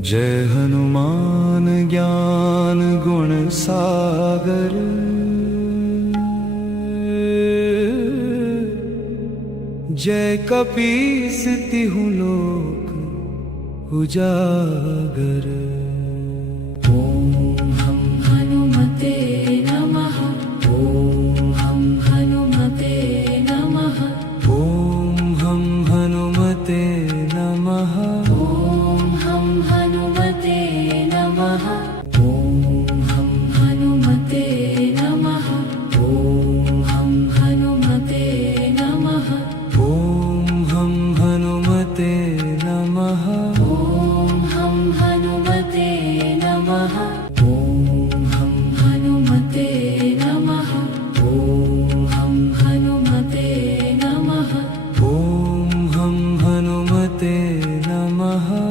जय हनुमान ज्ञान गुण सागर, जय कपीस तिहु लोक उजागर। ॐ हम हनुमते नमः। ॐ हम हनुमते नमः। ॐ हम हनुमते नमः। ॐ हम हनुमते नमः। ॐ हम हनुमते नमः। ॐ हम हनुमते नमः। ॐ हम हनुमते नमः। ॐ हम हनुमते नमः। ॐ हम हनुमते नमः। ॐ हम हनुमते नमः। ॐ हम हनुमते नमः।